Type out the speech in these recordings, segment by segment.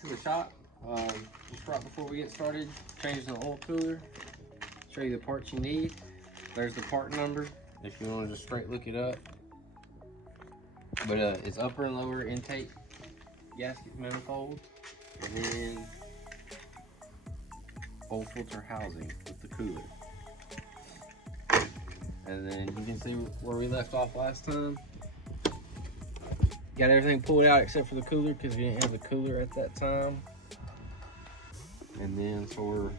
to the shop. Just right before we get started, change the oil cooler, show you the parts you need. There's the part number if you want to just straight look it up. But it's upper and lower intake gasket manifold, and then oil filter housing with the cooler. And then you can see where we left off last time. Got everything pulled out except for the cooler because we didn't have the cooler at that time. And then so we're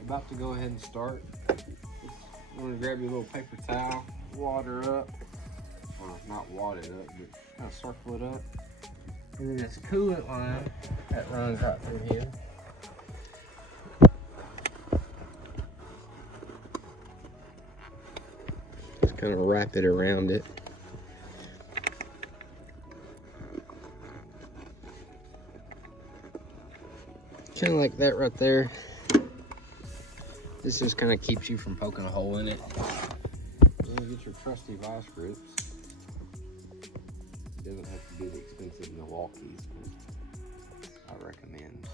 about to go ahead and start. You want to grab your little paper towel, wad her up, or not wad it up, but kind of circle it up. And then this coolant line that runs right through here. Just kind of wrap it around it. Kind of like that right there. This just kind of keeps you from poking a hole in it. Then you get your trusty vice grips. It doesn't have to be the expensive Milwaukee's, but I recommend.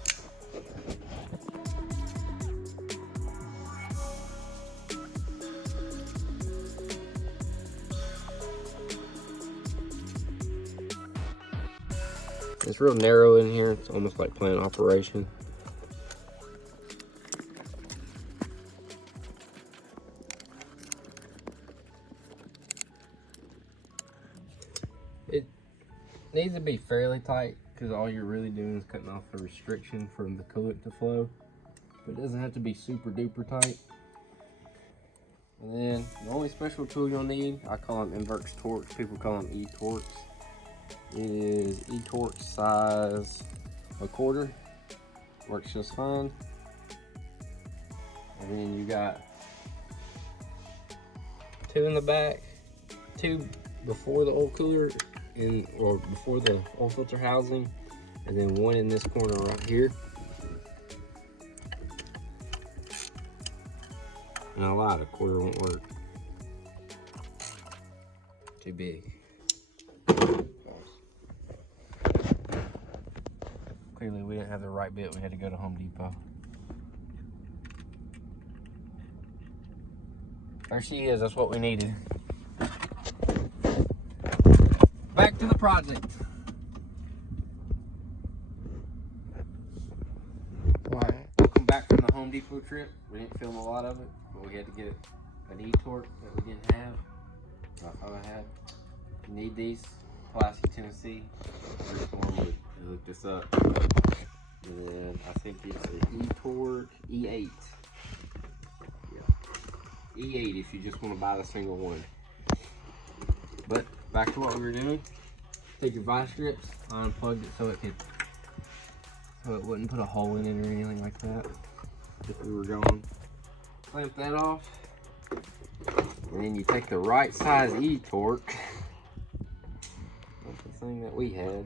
It's real narrow in here. It's almost like plant operation. It needs to be fairly tight because all you're really doing is cutting off the restriction from the coolant to flow. But it doesn't have to be super duper tight. And then the only special tool you'll need, I call them inverse torques. People call them E-torques. It is E-torque size 1/4. Works just fine. And then you got 2 in the back, 2 before the oil cooler or before the oil filter housing, and then 1 in this corner right here. And I lied, 1/4 won't work. Too big. Clearly we didn't have the right bit, we had to go to Home Depot. There she is, that's what we needed. Back to the project. Welcome back from the Home Depot trip. We didn't film a lot of it, but we had to get an E-torque that we didn't have. I thought I had. You need these. Pulaski, Tennessee. First one we hooked this up. And then I think it's an E-torque E8. Yeah. E8 if you just want to buy the single one. But back to what we were doing. Take your vice grips, I unplugged it so it wouldn't put a hole in it or anything like that if we were going. Clamp that off. And then you take the right size E-torque. That's the thing that we had.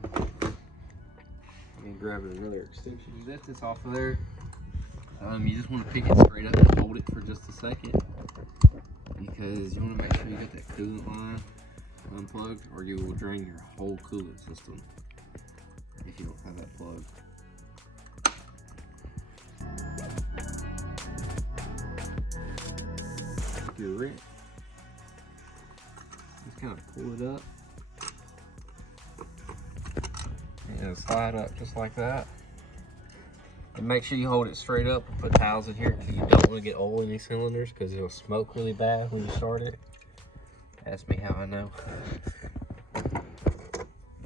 And grab another extension. You let this off of there. You just want to pick it straight up and hold it for just a second, because you want to make sure you get that coolant line unplugged, or you will drain your whole coolant system if you don't have that plugged. Take your wrench. Just kind of pull it up. And it'll slide up just like that. And make sure you hold it straight up and put towels in here because you don't want to get oil in these cylinders because it'll smoke really bad when you start it. Ask me how I know.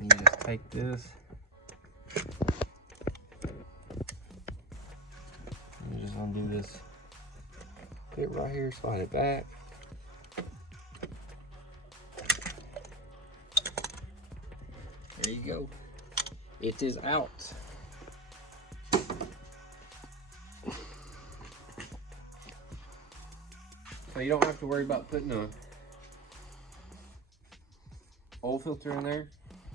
You just take this. You just undo this bit right here, slide it back. There you go. It is out. So you don't have to worry about putting a oil filter in there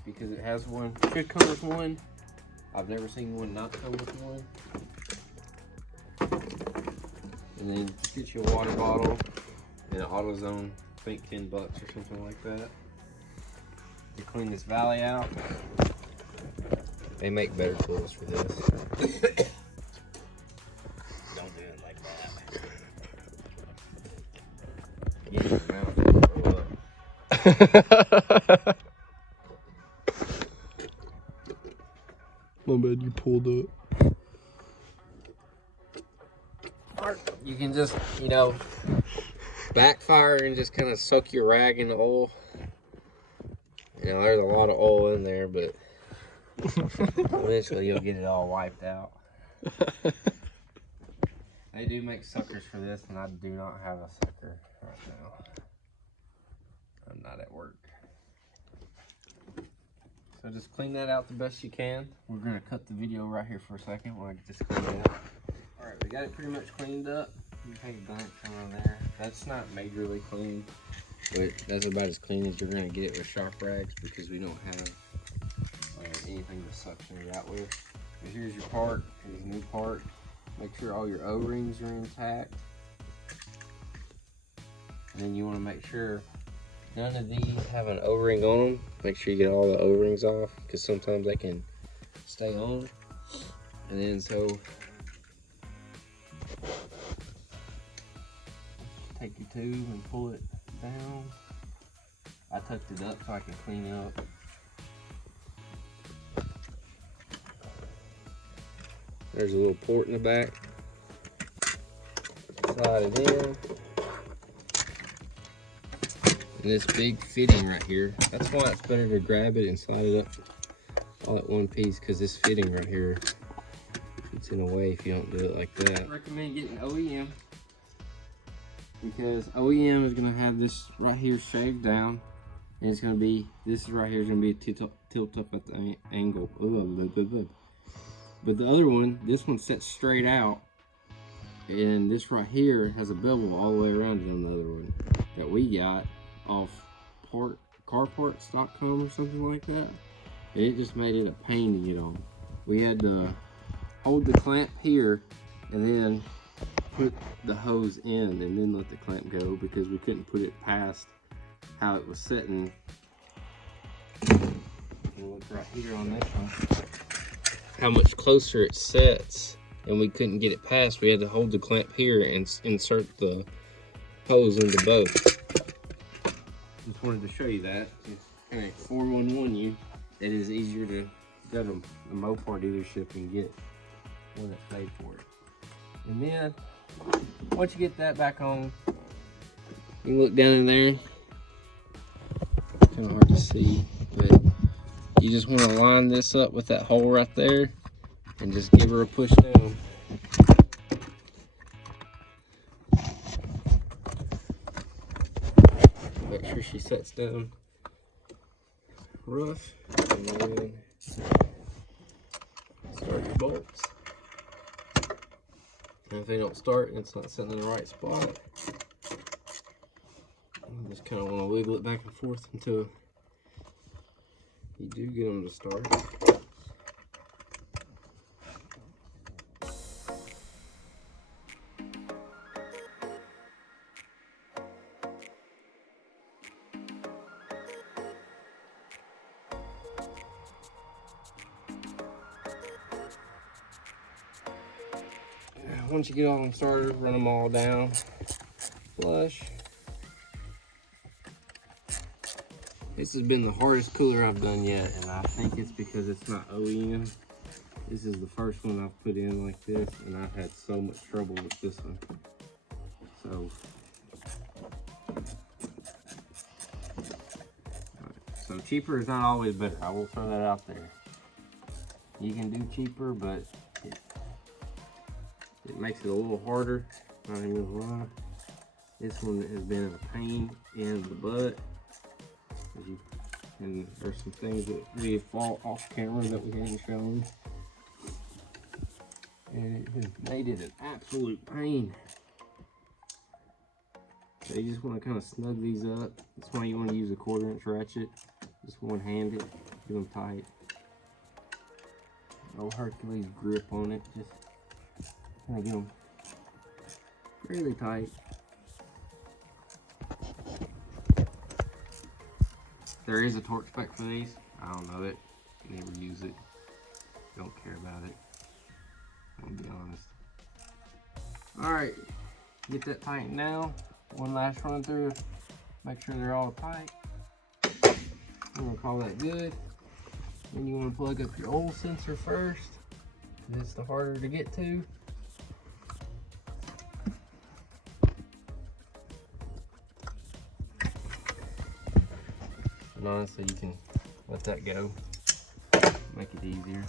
because it has one. It should come with one. I've never seen one not come with one. And then just get you a water bottle and an AutoZone, I think $10 or something like that. You clean this valley out. They make better tools for this. Don't do it like that. Get your mouth. My bad, you pulled up. You can just, you know, backfire and just kind of soak your rag in the oil. You know, there's a lot of oil in there, but eventually you'll get it all wiped out. They do make suckers for this, and I do not have a sucker right now. I'm not at work. So just clean that out the best you can. We're gonna cut the video right here for a second while I get this cleaned out. All right, we got it pretty much cleaned up. You can take a bunch on there. That's not majorly clean, but that's about as clean as you're gonna get it with shop rags because we don't have anything to suction it out with. But here's your part. Here's a new part. Make sure all your O-rings are intact. And then you want to make sure none of these have an O-ring on them. Make sure you get all the O-rings off because sometimes they can stay on. And then so take your tube and pull it down. I tucked it up so I can clean up. There's a little port in the back. Slide it in. And this big fitting right here, that's why it's better to grab it and slide it up all at one piece, because this fitting right here gets in the way if you don't do it like that. I recommend getting OEM because OEM is going to have this right here shaved down, and it's going to be, this right here is going to be a tilt up at the angle. But the other one, this one sets straight out, and this right here has a bevel all the way around it on the other one that we got off carparts.com or something like that. And it just made it a pain to get on. We had to hold the clamp here and then put the hose in and then let the clamp go because we couldn't put it past how it was sitting. And look right here on this one, how much closer it sets, and we couldn't get it past. We had to hold the clamp here and insert the hose into both. Just wanted to show you that. Just kind of 411 you. It is easier to go to the Mopar dealership and get one that's made for it. And then once you get that back on, you can look down in there. Kind of hard to see, but you just want to line this up with that hole right there and just give her a push down. Make sure she sets down rough, and then start your bolts. And if they don't start and it's not sitting in the right spot, you just kind of want to wiggle it back and forth until you do get them to start. Once you get all them started, run them all down flush. This has been the hardest cooler I've done yet, and I think it's because it's not OEM. This is the first one I've put in like this, and I've had so much trouble with this one. So cheaper is not always better. I will throw that out there. You can do cheaper, but it makes it a little harder. Not even gonna lie. This one has been a pain in the butt. And there's some things that we fall off camera that we haven't shown. And it has made it an absolute pain. So you just want to kind of snug these up. That's why you want to use a 1/4" ratchet. Just one-handed, get them tight. No Hercules grip on it. Just kind of get them really tight. There is a torque spec for these. I don't know it. Never use it. don't care about it. I'll be honest. Alright, get that tightened now. One last run through. Make sure they're all tight. I'm gonna call that good. Then you want to plug up your oil sensor first. It's the harder to get to. And honestly, you can let that go. Make it easier.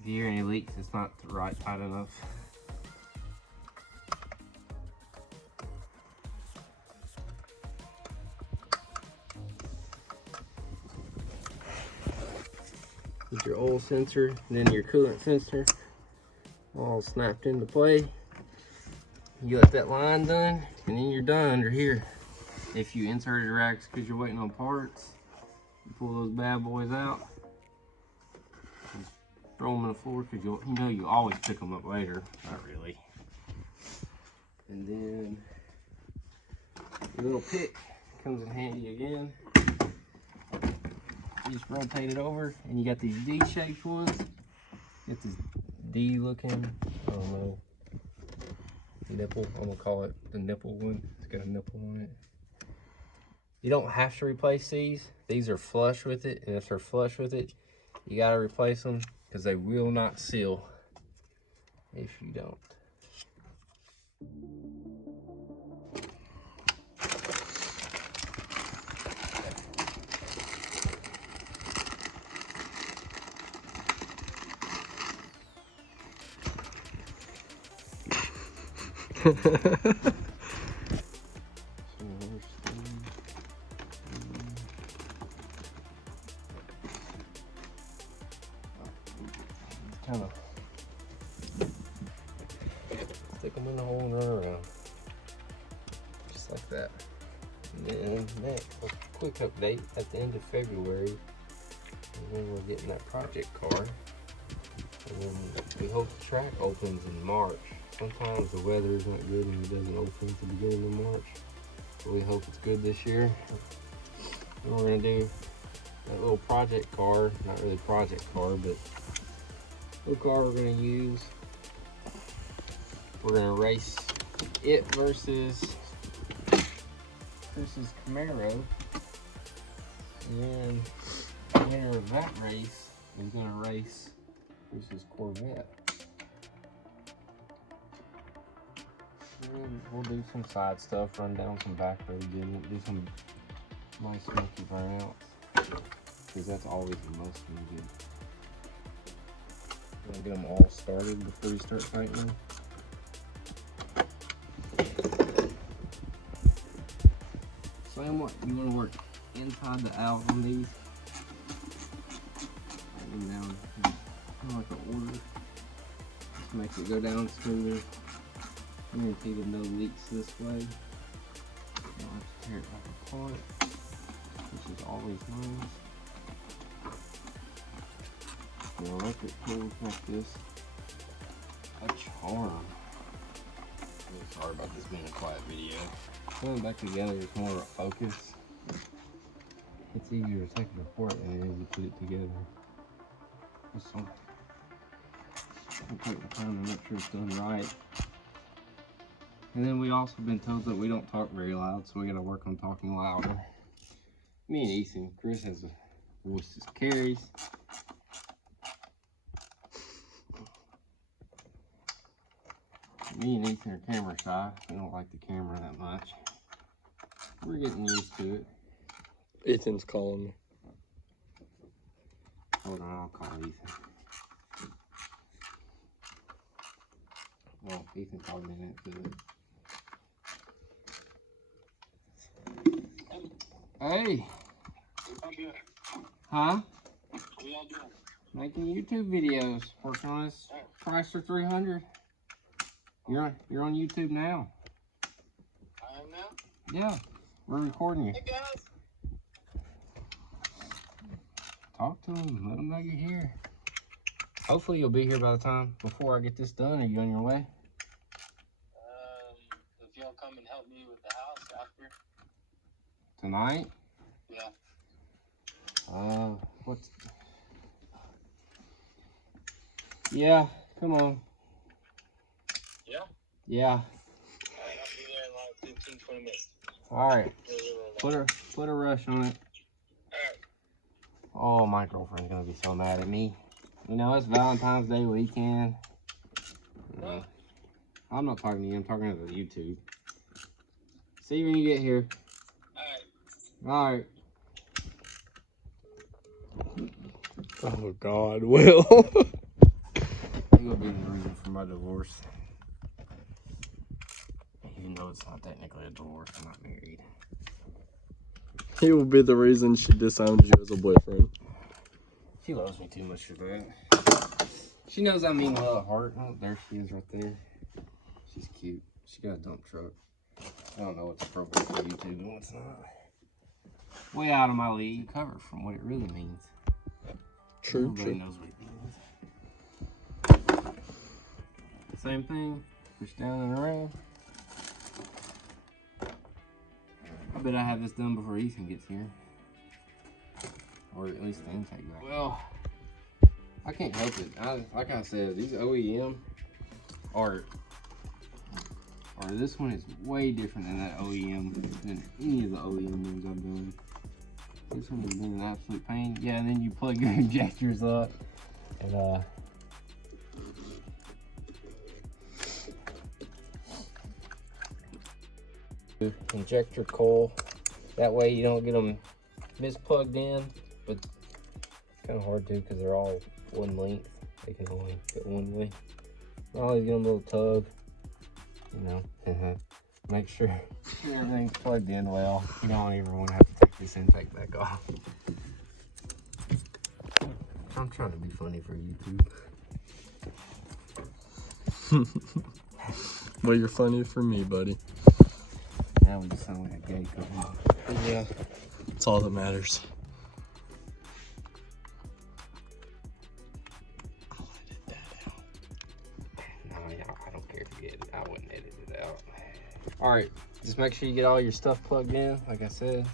If you hear any leaks, it's not right tight enough. Get your oil sensor, and then your coolant sensor all snapped into play. You let that line done, and then you're done under here. If you inserted racks because you're waiting on parts, you pull those bad boys out. Just throw them in the floor because you know you always pick them up later. Not really. And then your little pick comes in handy again. You just rotate it over, and you got these D-shaped ones. Get this D-looking, I don't know, nipple. I'm gonna call it the nipple one. It's got a nipple on it. You don't have to replace these. These are flush with it, and if they're flush with it, you gotta replace them because they will not seal if you don't. Kind of stick them in the hole and run around, just like that. And then next, a quick update at the end of February, and then we're getting that project car. And then we hope the track opens in March. Sometimes the weather is not good and it doesn't open at the beginning of March. But we hope it's good this year. And we're gonna do that little project car, not really project car, but little car we're gonna use. We're gonna race it versus Chris's Camaro. And then the winner of that race is gonna race Chris's Corvette. And we'll do some side stuff, run down some back roads in it, do some nice smoky burnouts, because that's always the most needed. We'll get them all started before you start tightening. Same way, you want to work inside the out on these. Tighten them down, kind of like an order. Just makes it go down smoother. Guaranteed of no leaks this way. You don't have to tear it back apart, which is always nice. The electric tools make this a charm. Really sorry about this being a quiet video. Putting it back together is more of a focus. It's easier to take it apart than it is to put it together. Just so I'll take the time to make sure it's done right. And then we also been told that we don't talk very loud, so we gotta work on talking louder. Me and Ethan, Chris has a voice that carries. Me and Ethan are camera shy. We don't like the camera that much. We're getting used to it. Ethan's calling me. Hold on, I'll call Ethan. Well, Ethan called me that. Hey. Huh? Making YouTube videos. Working on this Chrysler 300. You're on YouTube now. I am now? Yeah. We're recording you. Hey guys. Talk to them. Let them know you're here. Hopefully you'll be here by the time before I get this done. Are you on your way? If y'all come and help me with the house after. Tonight? Yeah. What's Yeah, come on. Yeah? Yeah. Alright, I'll be there in like 15, 20 minutes. Alright. Put a rush on it. Alright. Oh, my girlfriend's gonna be so mad at me. You know, it's Valentine's Day weekend. I'm not talking to you, I'm talking to the YouTube. See you when you get here. Alright. Alright. Oh God, Will. He'll be the reason for my divorce. Even though it's not technically a divorce, I'm not married. He will be the reason she disowned you as a boyfriend. She loves me too much for that. She knows I mean well at heart. Oh, there she is right there. She's cute. She got a dump truck. I don't know what's appropriate for YouTube and what's not. Way out of my league, cover from what it really means. True, Nobody true. knows what it means. Same thing. Push down and around. I bet I have this done before Ethan gets here. Or at least the intake back. Well, I can't help it. Like I said, these OEM are this one is way different than that OEM than any of the OEM ones I've done. This one has been an absolute pain. Yeah, and then you plug your injectors up and injector coil. That way you don't get them misplugged in, but it's kind of hard to because they're all one length. They can only fit one way. Always give them a little tug, you know, make sure everything's plugged in well. You don't even want to have to take this intake back off. I'm trying to be funny for YouTube. Well, you're funny for me, buddy. Now we just sound like a gay couple. Yeah. It's all that matters. I'll edit that out. No, I don't care if you edit it. I wouldn't edit it out. All right, just make sure you get all your stuff plugged in, like I said.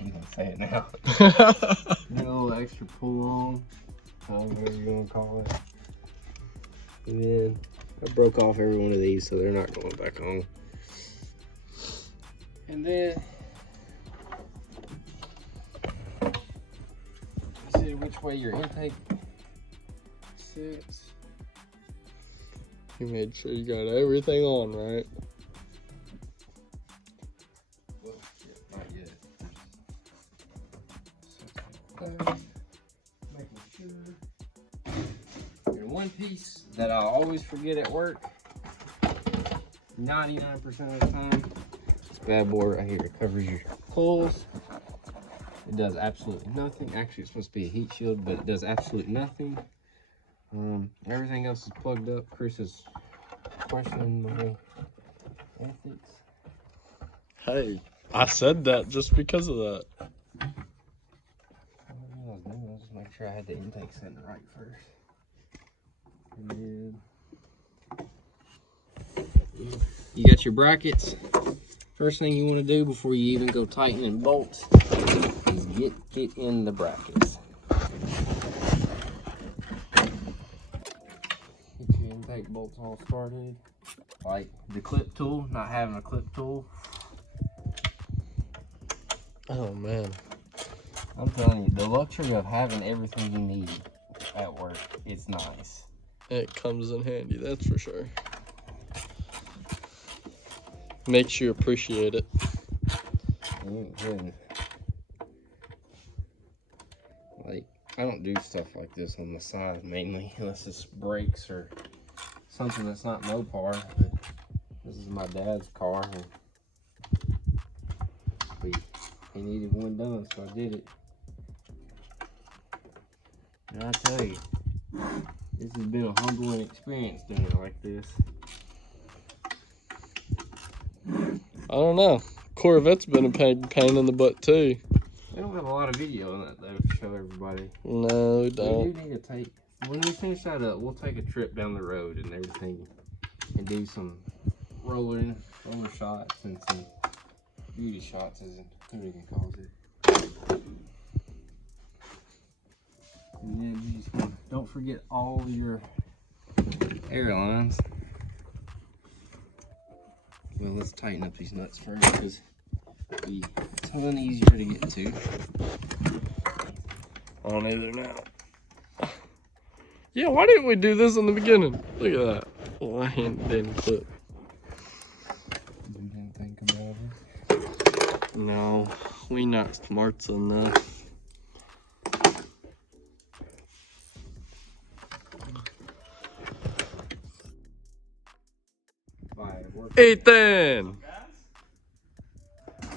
You gonna say it now? Get a little extra pull on, whatever you're gonna call it. And then I broke off every one of these, so they're not going back on. And then see which way your intake sits. You made sure you got everything on, right? Well, yeah, not yet. Making sure. And one piece that I always forget at work, 99% of the time, this bad boy right here. It covers your coils. It does absolutely nothing. Actually, it's supposed to be a heat shield, but it does absolutely nothing. Everything else is plugged up. Chris is questioning my ethics. Hey, I said that just because of that. I was doing. I'll just make sure I had the intake setting right first. And then you got your brackets. First thing you want to do before you even go tightening bolts is get it in the brackets. Get your intake bolts all started. Like the clip tool, not having a clip tool. Oh man. I'm telling you, the luxury of having everything you need at work, it's nice. It comes in handy, that's for sure. Makes you appreciate it. You ain't kidding. Like, I don't do stuff like this on the side mainly, unless it's brakes or something that's not Mopar. But this is my dad's car, and he needed one done, so I did it. And I tell you, this has been a humbling experience doing it like this. I don't know. Corvette's been a pain in the butt too. They don't have a lot of video on that though to show everybody. No, we We don't. do need to take, when we finish that up, we'll take a trip down the road and everything and do some roller shots and some beauty shots, as Tony can call it. And then you just don't forget all your air lines. Well, let's tighten up these nuts first because it'll be a ton easier to get to. On either now. Yeah, why didn't we do this in the beginning? Look at that. Well, my hand didn't clip. You didn't think about it? No, we not smart enough. Ethan! I've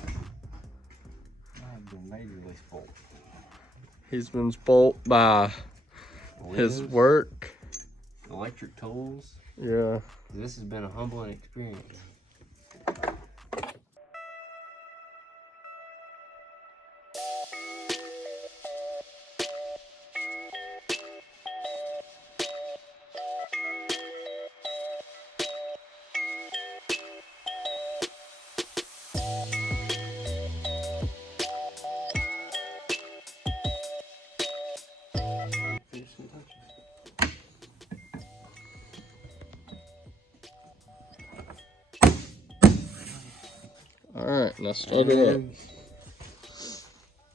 been majorly spoiled. He's been spoilt by his work. Electric tools. Yeah. This has been a humbling experience. Finishing touches. Alright, now start it up.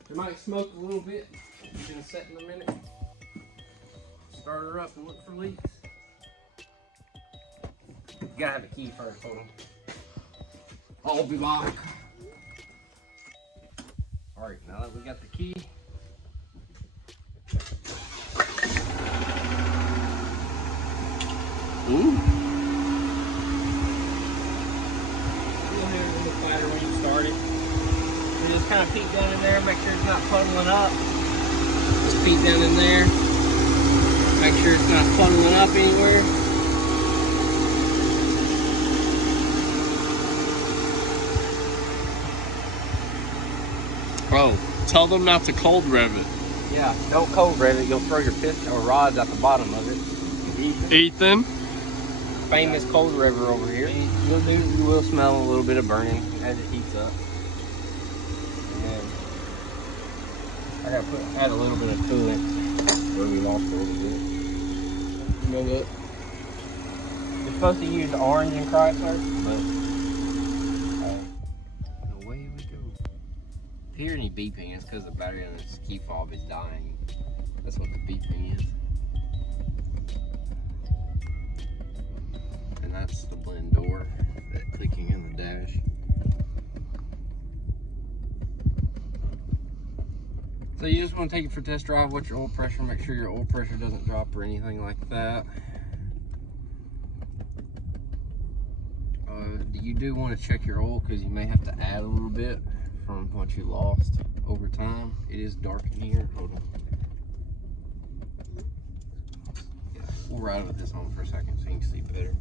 It might smoke a little bit. It's gonna set in a minute. Start her up and look for leaks. You gotta have a key first, hold on. I'll be back. Alright, now that we got the key. Ooh. When you start it, you just kind of peek down in there, make sure it's not puddling up. Just peek down in there, make sure it's not puddling up anywhere. Oh, tell them not to cold rev it. Yeah, don't cold rev it. You'll throw your piston or rods out the bottom of it. Ethan? Famous cold rever over here. You will smell a little bit of burning as it heats up. And then I gotta add a little bit of coolant where we lost a little bit. You know what? You're supposed to use the orange in Chrysler, but away we go. If you hear any beeping, it's because the battery on this key fob is dying. That's what the beeping is. And that's the blend door, that clicking in the dash. So you just want to take it for a test drive, watch your oil pressure, make sure your oil pressure doesn't drop or anything like that. You do want to check your oil because you may have to add a little bit from what you lost over time. It is dark in here. Hold on. Yeah, we'll ride with this on for a second so you can see better.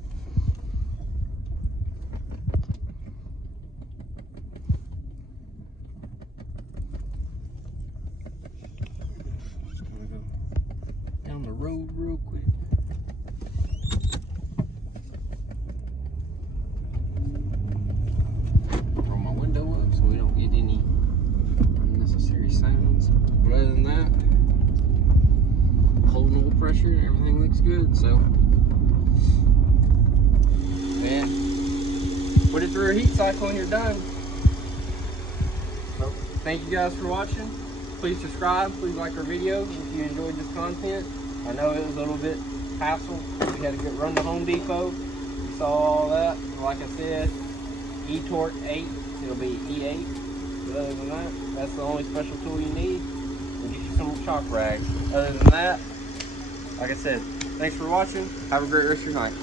Just gonna go down the road real quick. Roll my window up so we don't get any unnecessary sounds. But other than that, holding oil pressure and everything looks good. So, and put it through a heat cycle and you're done. So, thank you guys for watching. Please subscribe. Please like our video if you enjoyed this content. I know it was a little bit hassle. We had to run to Home Depot. You saw all that. Like I said, E-Torque 8. It'll be E8. But other than that, that's the only special tool you need. We'll get you some chalk rags. Other than that, like I said, thanks for watching. Have a great rest of your night.